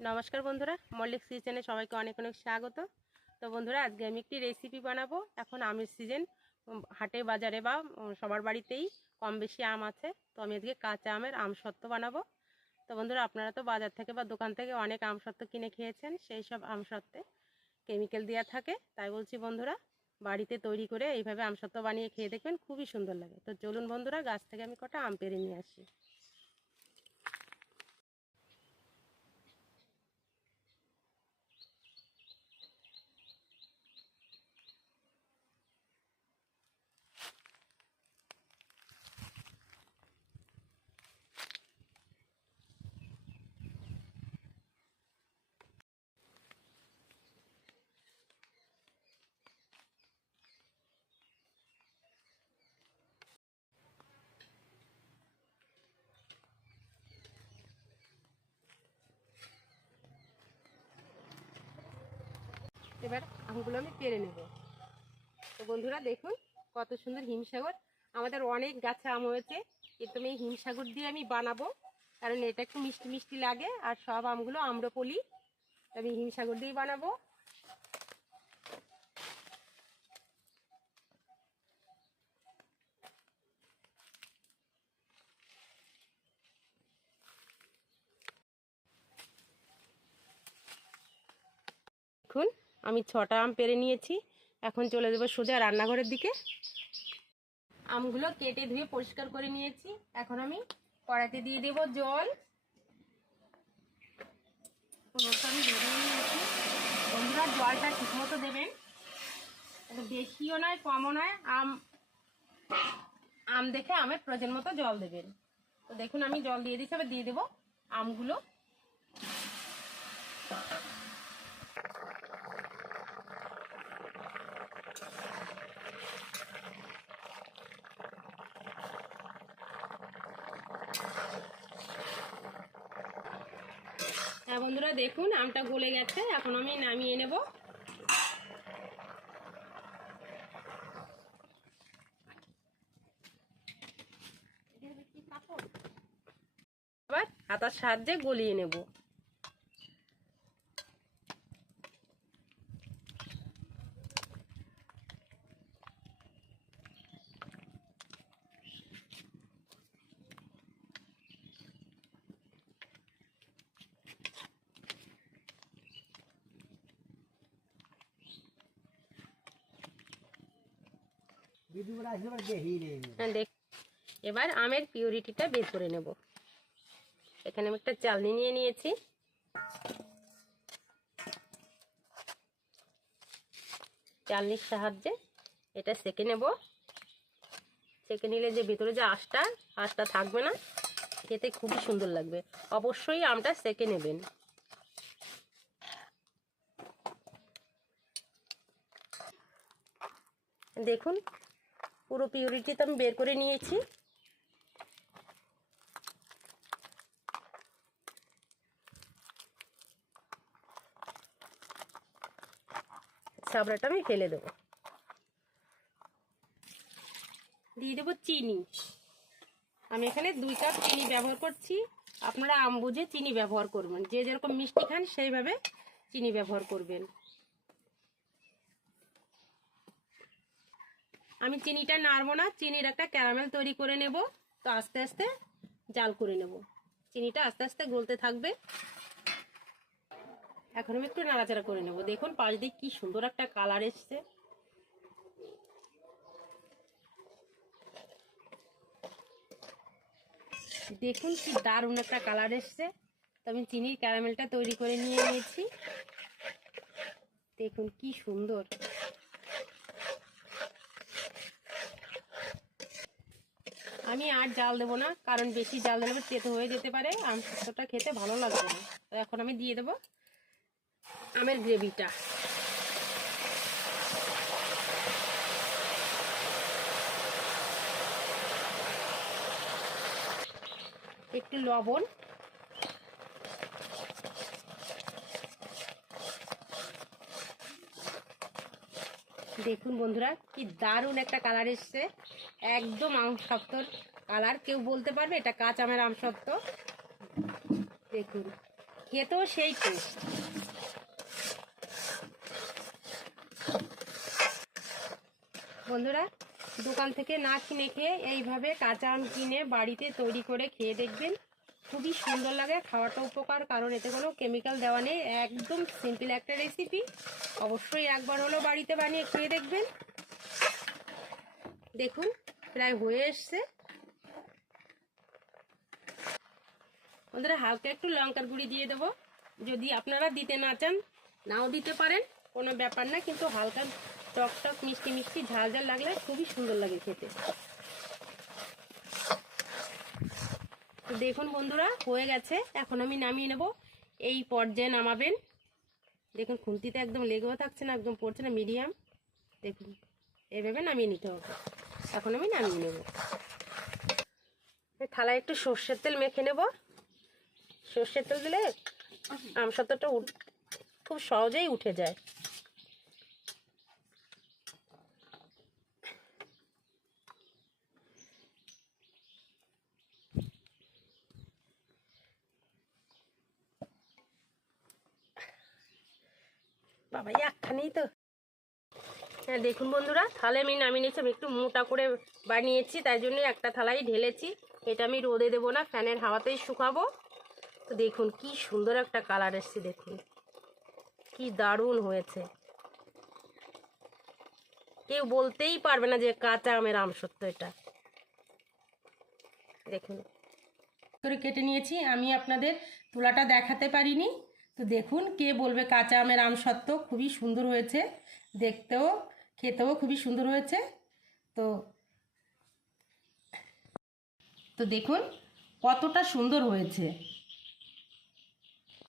নমস্কার বন্ধুরা, মল্লিক কিচেনে সবাইকে অনেক অনেক স্বাগত। তো বন্ধুরা, আজকে আমি একটি রেসিপি বানাবো। এখন আমের সিজন হাটে, বাজারে বা সবার বাড়িতেই কম বেশি আম আছে। তো আমি আজকে কাঁচা আমের আম সত্ত্ব বানাবো। তো বন্ধুরা, আপনারা তো বাজার থেকে বা দোকান থেকে অনেক আম সত্ত্ব কিনে খেয়েছেন, সেই সব আম সত্ত্বে কেমিক্যাল দেওয়া থাকে। তাই বলছি বন্ধুরা, বাড়িতে তৈরি করে এইভাবে আম সত্ত্ব বানিয়ে খেয়ে দেখবেন, খুবই সুন্দর লাগে। তো চলুন বন্ধুরা, গাছ থেকে আমি কটা আম পেরে নিয়ে আসি। এবার আমগুলো আমি পেরে নেব। তো বন্ধুরা দেখুন কত সুন্দর হিমসাগর। আমাদের অনেক গাছে আম হয়েছে কিন্তু আমি হিমসাগর দিয়ে আমি বানাবো, কারণ এটা একটু মিষ্টি মিষ্টি লাগে, আর সব আমগুলো আম্রপলি। আমি হিমসাগর দিয়েই বানাবো। দেখুন আমি ছটা আম পেরে নিয়েছি। এখন চলে যাব সোজা রান্নাঘরের দিকে। আমগুলো কেটে ধুয়ে পরিষ্কার করে নিয়েছি। এখন আমি কড়াতে দিয়ে দেব জল। আমি বন্ধুরা, জলটা ঠিক মতো দেবেন বেশিও নয়, কমও নয়। আম আম দেখে আমের প্রয়োজন মতো জল দেবেন। তো দেখুন, আমি জল দিয়ে দিচ্ছি। এবার দিয়ে দেবো আমগুলো। বন্ধুরা দেখুন আমটা গলে গেছে। এখন আমি নামিয়ে নেব। এবার হাতার সাহায্যে গলিয়ে নেব। দেখ, এবার আমের পিউরিটিটা বের করে নেব। এখানে আমি একটা চালনি নিয়ে নিয়েছি। চালনির সাহায্যে এটা সেকে নেব। সেকে নিলে যে ভেতরে যে আঁশটা আঁশটা থাকবে না, খেতে খুবই সুন্দর লাগবে। অবশ্যই আমটা সেকে নেবেন। দেখুন পুরো পিউরিটি তো আমি বের করে নিয়েছি। সাবড়াটা আমি ফেলে দেবো। দিয়ে দেবো চিনি। আমি এখানে দুই কাপ চিনি ব্যবহার করছি। আপনারা আম বুঝে চিনি ব্যবহার করবেন। যে যেরকম মিষ্টি খান সেইভাবে চিনি ব্যবহার করবেন। আমি চিনিটা নাড়বো না, চিনির একটা ক্যারামেল তৈরি করে নেব। তো আস্তে আস্তে জাল করে নেব। চিনিটা আস্তে আস্তে গলতে থাকবে। এখন আমি একটু নাড়াচাড়া করে নেব। দেখুন, পাশ দিয়ে কি সুন্দর একটা কালার এসছে। দেখুন কি দারুণ একটা কালার এসছে। তো আমি চিনির ক্যারামেলটা তৈরি করে নিয়ে নিয়েছি। দেখুন কি সুন্দর। আমি আর জাল দেবো না, কারণ বেশি জাল দিলে তেতো হয়ে যেতে পারে আম শুক্তোটা খেতে ভালো লাগবে না। তো এখন আমি দিয়ে দেবো আমের গ্রেভিটা। একটু লবণ। দেখুন বন্ধুরা, কি দারুণ একটা কালার এসছে। একদম আম সত্তর কালার। কেউ বলতে পারবে এটা কাঁচ আমের আম সত্ত্ব দেখুন, খেতেও সেই টেস্ট বন্ধুরা, দোকান থেকে না কিনে খেয়ে এইভাবে কাঁচা আম কিনে বাড়িতে তৈরি করে খেয়ে দেখবেন। খুবই সুন্দর লাগে, খাওয়াটা উপকার, কারণ এতে কোনো কেমিক্যাল দেওয়া নেই। একদম সিম্পল একটা রেসিপি অবশ্যই একবার হলো বাড়িতে বানিয়ে খেয়ে দেখবেন। দেখুন প্রায় হয়ে এসছে। বন্ধুরা, হালকা একটু লঙ্কার গুঁড়ি দিয়ে দেবো। যদি আপনারা দিতে না চান, নাও দিতে পারেন, কোনো ব্যাপার না, কিন্তু হালকা টক টক, মিষ্টি মিষ্টি, ঝাল ঝাল লাগলে খুবই সুন্দর লাগে খেতে। দেখুন বন্ধুরা, হয়ে গেছে। এখন আমি নামিয়ে নেব। এই পর্যায়ে নামাবেন। দেখুন, খুন্তিতে একদম লেগেও থাকছে না, একদম পড়ছে না, মিডিয়াম। দেখুন, এভাবে নামিয়ে নিতে হবে। এখন আমি নামিয়ে নেব। থালায় একটু সর্ষের তেল মেখে নেব। সর্ষের তেল দিলে আমসত্ত্বটা খুব সহজেই উঠে যায়। বাবা একখানেই তো হ্যাঁ দেখুন বন্ধুরা থালে আমি নামিয়ে নিয়েছি, আমি একটু মোটা করে বানিয়েছি, তাই জন্য একটা থালাই ঢেলেছি। এটা আমি রোদে দেবো না, ফ্যানের হাওয়াতেই শুকাবো। তো দেখুন, কি সুন্দর একটা কালার এসছে, দেখুন। কি দারুণ হয়েছে। কেউ বলতেই পারবে না যে কাঁচা আমের আমসত্ব এটা। দেখুন। করে কেটে নিয়েছি, আমি আপনাদের তুলাটা দেখাতে পারিনি। তো দেখুন, কে বলবে কাঁচা আমের আম আমসত্ত্ব খুবই সুন্দর হয়েছে। দেখতেও খেতেও খুবই সুন্দর হয়েছে। তো তো দেখুন কতটা সুন্দর হয়েছে।